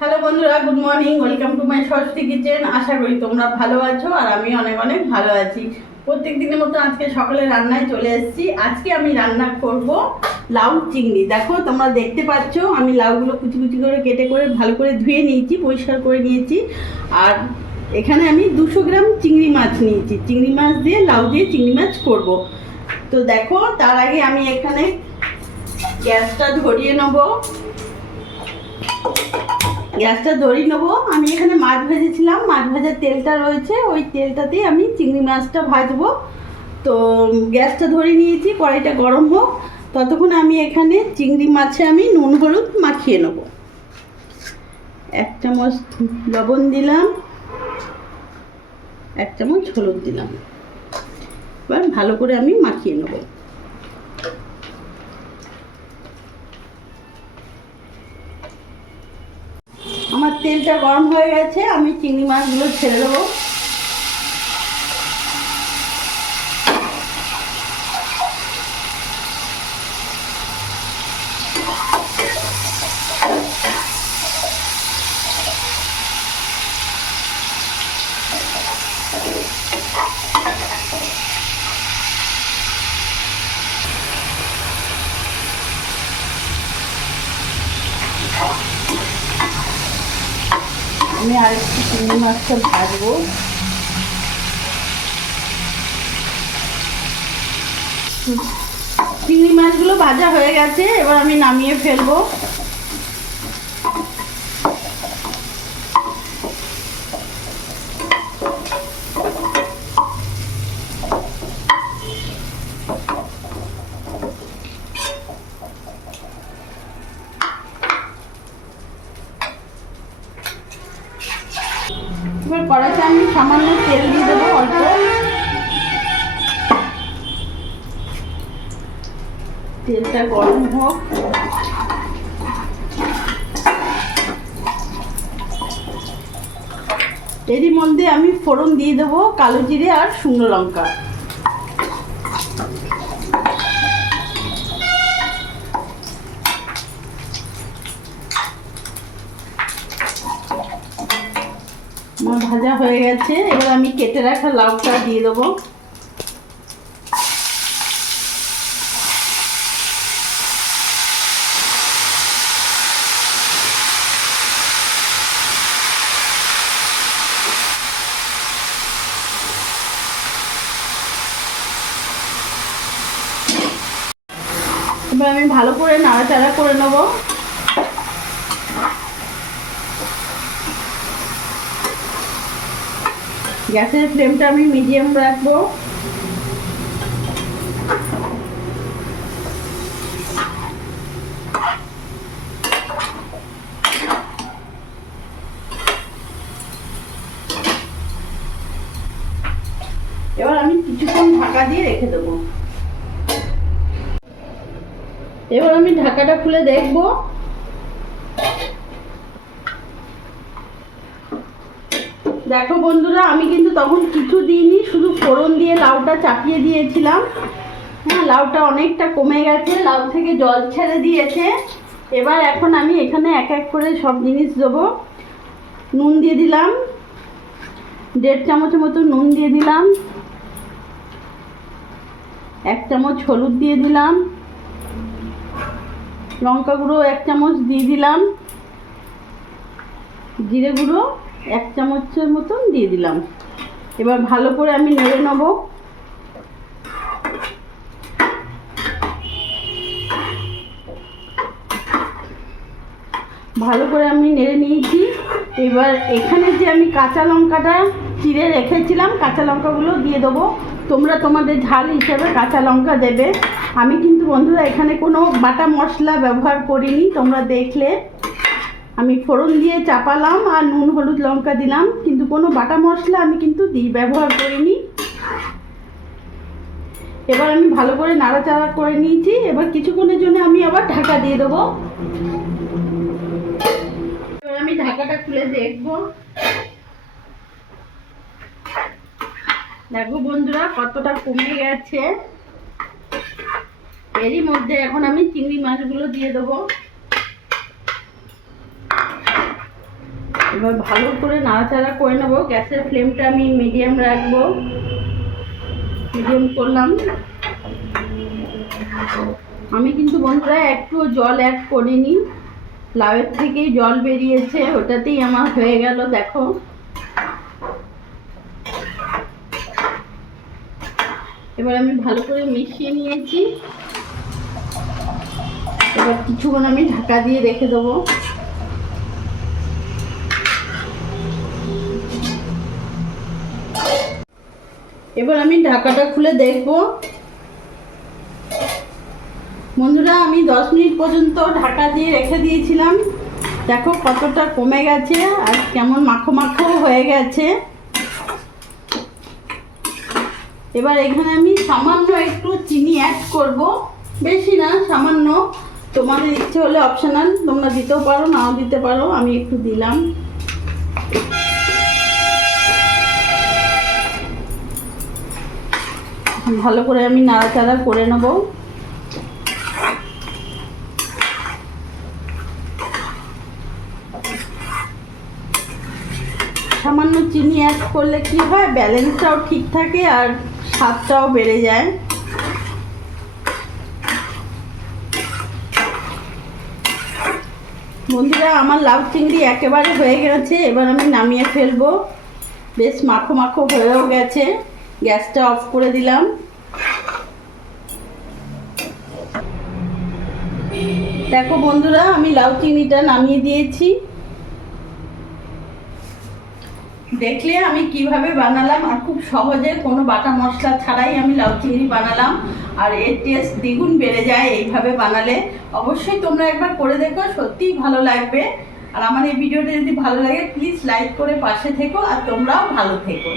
Hello বন্ধুরা, good morning. Welcome to my Saraswati kitchen. আশা করি তোমরা ভালো আছো আর আমি অনেক অনেক ভালো আছি। প্রত্যেক দিনের মতো আজকে সকালে রান্নায় চলে এসেছি। আজকে আমি রান্না করব লাউ চিংড়ি। দেখো, তোমরা দেখতে পাচ্ছ আমি লাউগুলো কুচি কুচি করে কেটে করে ভালো করে ধুয়ে নিয়েছি, পরিষ্কার করে নিয়েছি। আর এখানে আমি 200 গ্রাম চিংড়ি মাছ নিয়েছি। চিংড়ি মাছ দিয়ে লাউ দিয়ে চিংড়ি মাছ করব। তো দেখো, তার আগে আমি এখানে গ্যাসটা ধরিয়ে নেবো। গ্যাসটা ধরিয়ে নেবো। আমি এখানে মাছ ভেজেছিলাম, মাছ ভাজার তেলটা রয়েছে, ওই তেলটাতেই আমি চিংড়ি মাছটা ভাজবো। তো গ্যাসটা ধরিয়ে নিয়েছি, কড়াইটা গরম হোক। ততক্ষণ আমি এখানে চিংড়ি মাছে আমি নুন হলুদ মাখিয়ে নেবো। 1 চামচ লবণ দিলাম, 1 চামচ হলুদ দিলাম। এবার ভালো করে আমি মাখিয়ে নেবো। আমার তেলটা গরম হয়ে গেছে, আমি চিংড়ি মাছগুলো ছেড়ে দেবো। আমি আরেকটু চিংড়ি মাছটা ভাজবো। চিংড়ি মাছগুলো ভাজা হয়ে গেছে, এবার আমি নামিয়ে ফেলবো। এবার কড়াইতে আমি সামান্য তেল দিয়ে দেবো, অল্প। তেলটা গরম হোক। এরই মধ্যে আমি ফোড়ন দিয়ে দেবো কালো জিরে আর শুকনো লঙ্কা। আমার ভাজা হয়ে গেছে, এবার আমি কেটে রাখা লাউটা দিয়ে দেবো। এবার আমি ভালো করে নাড়াচাড়া করে নেব। গ্যাসের ফ্লেমটা আমি মিডিয়াম রাখবো। এবার আমি কিছুক্ষণ ঢাকা দিয়ে রেখে দেবো। এবার আমি ঢাকাটা খুলে দেখবো। দেখো বন্ধুরা, আমি কিন্তু তখন কিছু দিইনি, শুধু ফোড়ন দিয়ে লাউটা চাপিয়ে দিয়েছিলাম। হ্যাঁ, লাউটা অনেকটা কমে গেছে, লাউ থেকে জল ছেড়ে দিয়েছে। এবার এখন আমি এখানে এক এক করে সব জিনিস দেবো। নুন দিয়ে দিলাম, 1.5 চামচের মতো নুন দিয়ে দিলাম। 1 চামচ হলুদ দিয়ে দিলাম। লঙ্কা গুঁড়ো 1 চামচ দিয়ে দিলাম। জিরে গুঁড়ো 1 চামচের মতন দিয়ে দিলাম। এবার ভালো করে আমি নেড়ে নেব। ভালো করে আমি নেড়ে নিয়েছি। এবার এখানে যে আমি কাঁচা লঙ্কাটা চিড়ে রেখেছিলাম, কাঁচা লঙ্কাগুলো দিয়ে দেবো। তোমরা তোমাদের ঝাল হিসেবে কাঁচা লঙ্কা দেবে। আমি কিন্তু বন্ধুরা এখানে কোনো বাটা মশলা ব্যবহার করিনি, তোমরা দেখলে। আমি ফোড়ন দিয়ে চাপালাম আর নুন হলুদ লঙ্কা দিলাম, কিন্তু কোনো বাটা মশলা আমি কিন্তু ব্যবহার করিনি। এবার আমি ভালো করে নাড়াচাড়া করে নিয়েছি। এবার কিছুক্ষণের জন্য আমি আবার ঢাকা দিয়ে দেবো। এবার আমি ঢাকাটা খুলে দেখবো। দেখো বন্ধুরা, কতটা কমে গেছে। এরই মধ্যে এখন আমি চিংড়ি মাছগুলো দিয়ে দেবো। এবার ভালো করে নাড়াচাড়া করে নেবো। গ্যাসের ফ্লেমটা আমি মিডিয়াম রাখবো, মিডিয়াম করলাম। আমি কিন্তু বন্ধুরা একটু জল অ্যাড করিনি, লাউয়ের থেকেই জল বেরিয়েছে, ওটাতেই আমার হয়ে গেল। দেখো এবার আমি ভালো করে মিশিয়ে নিয়েছি। এবার কিছুক্ষণ আমি ঢাকা দিয়ে রেখে দেবো। এবার আমি ঢাকাটা খুলে দেখব। বন্ধুরা আমি 10 মিনিট পর্যন্ত ঢাকা দিয়ে রেখে দিয়েছিলাম। দেখো কতটা কমে গেছে আর কেমন মাখো মাখো হয়ে গেছে। এবার এখানে আমি সামান্য একটু চিনি অ্যাড করব, বেশি না, সামান্য। তোমাদের ইচ্ছে হলে অপশনাল, তোমরা দিতেও পারো নাও দিতে পারো, আমি একটু দিলাম। ভালো করে আমি নাড়াচাড়া করে নেব। সামান্য চিনি অ্যাড করলে কি হয়, ব্যালেন্সটাও ঠিক থাকে আর স্বাদটাও বেড়ে যায়। বন্ধুরা আমার লাউ চিংড়ি একেবারে হয়ে গেছে, এবার আমি নামিয়ে ফেলবো। বেশ মাখো মাখো হয়েও গেছে, গ্যাসটা অফ করে দিলাম। দেখো বন্ধুরা আমি লাউ চিংড়িটা নামিয়ে দিয়েছি। দেখলে আমি কিভাবে বানালাম, আর খুব সহজে কোনো বাটা মশলা ছাড়াই আমি লাউ চিংড়ি বানালাম, আর এর টেস্ট দ্বিগুণ বেড়ে যায় এইভাবে বানালে। অবশ্যই তোমরা একবার করে দেখো, সত্যিই ভালো লাগবে। আর আমার এই ভিডিওটা যদি ভালো লাগে প্লিজ লাইক করে পাশে থেকো, আর তোমরাও ভালো থেকো।